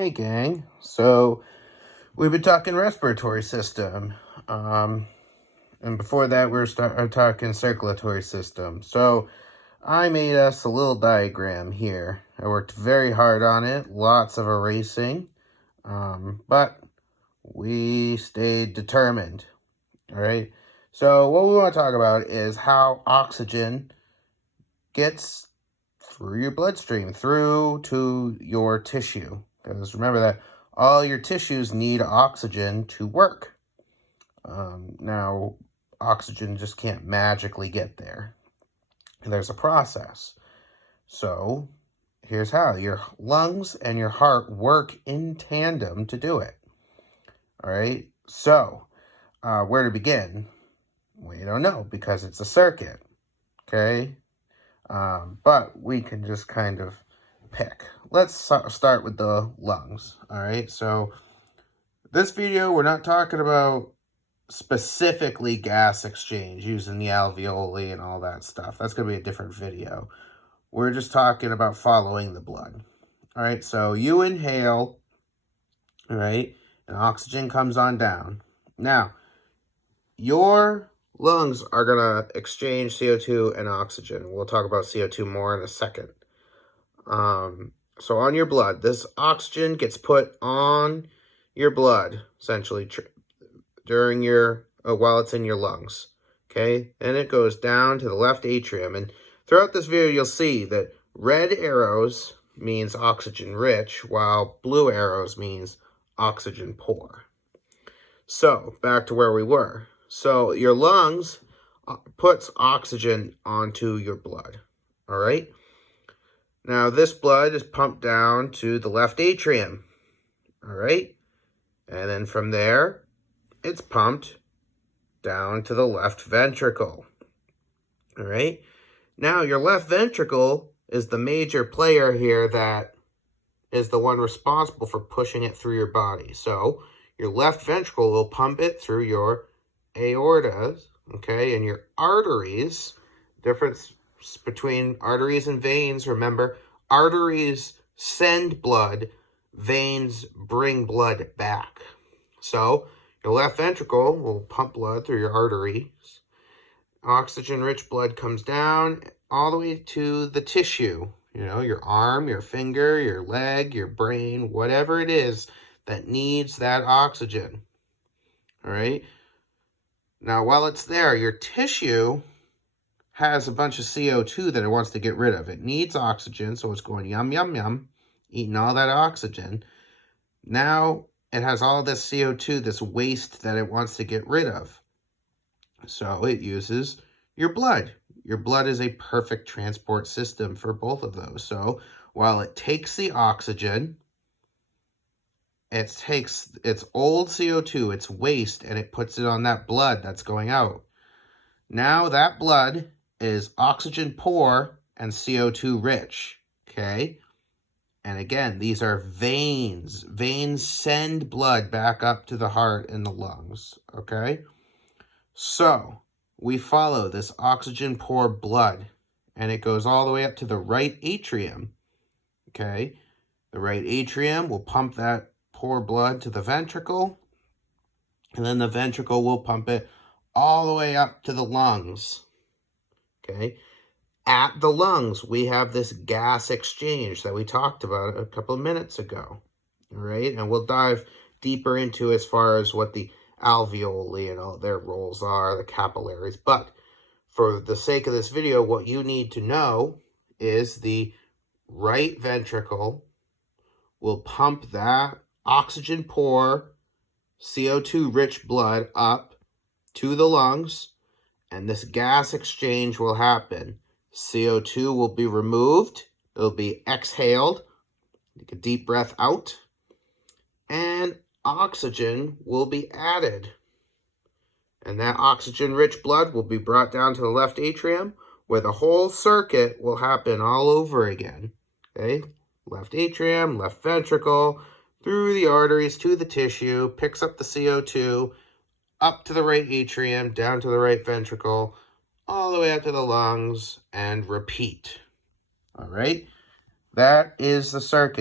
Hey gang, so we've been talking respiratory system, and before that we were talking circulatory system. So I made us a little diagram here. I worked very hard on it, lots of erasing, but we stayed determined, all right? So what we want to talk about is how oxygen gets through your bloodstream, through to your tissue. Because remember that all your tissues need oxygen to work. Now, oxygen just can't magically get there. There's a process. So, here's how. Your lungs and your heart work in tandem to do it. All right? So, where to begin? We don't know because it's a circuit. Okay? But we can just kind of pick. Let's start with the lungs. All right, so this video, we're not talking about specifically gas exchange using the alveoli and all that stuff. That's going to be a different video. We're just talking about following the blood. All right, so you inhale, all right, and oxygen comes on down. Now, your lungs are going to exchange CO2 and oxygen. We'll talk about CO2 more in a second. So on your blood, this oxygen gets put on your blood, essentially, during your, while it's in your lungs, okay? And it goes down to the left atrium. And throughout this video, you'll see that red arrows means oxygen rich, while blue arrows means oxygen poor. So, back to where we were. So, your lungs puts oxygen onto your blood, all right? Now, this blood is pumped down to the left atrium, all right? And then from there, it's pumped down to the left ventricle, all right? Now, your left ventricle is the major player here that is the one responsible for pushing it through your body. So, your left ventricle will pump it through your aorta, okay, and your arteries. Difference between arteries and veins. Remember, arteries send blood, veins bring blood back. So, your left ventricle will pump blood through your arteries. Oxygen-rich blood comes down all the way to the tissue. You know, your arm, your finger, your leg, your brain, whatever it is that needs that oxygen. All right? Now, while it's there, your tissue has a bunch of CO2 that it wants to get rid of. It needs oxygen, so it's going yum, yum, yum, eating all that oxygen. Now, it has all this CO2, this waste that it wants to get rid of. So, it uses your blood. Your blood is a perfect transport system for both of those. So, while it takes the oxygen, it takes its old CO2, its waste, and it puts it on that blood that's going out. Now, that blood is oxygen poor and CO2 rich, okay? And again, these are veins. Veins send blood back up to the heart and the lungs, okay? So, we follow this oxygen poor blood, and it goes all the way up to the right atrium, okay? The right atrium will pump that poor blood to the ventricle, and then the ventricle will pump it all the way up to the lungs. Okay, at the lungs, we have this gas exchange that we talked about a couple of minutes ago, all right? And we'll dive deeper into as far as what the alveoli and all their roles are, the capillaries. But for the sake of this video, what you need to know is the right ventricle will pump that oxygen-poor, CO2-rich blood up to the lungs, and this gas exchange will happen. CO2 will be removed. It'll be exhaled. Take a deep breath out. And oxygen will be added. And that oxygen-rich blood will be brought down to the left atrium, where the whole circuit will happen all over again. Okay? Left atrium, left ventricle, through the arteries to the tissue, picks up the CO2, up to the right atrium, down to the right ventricle, all the way up to the lungs, and repeat. All right? That is the circuit.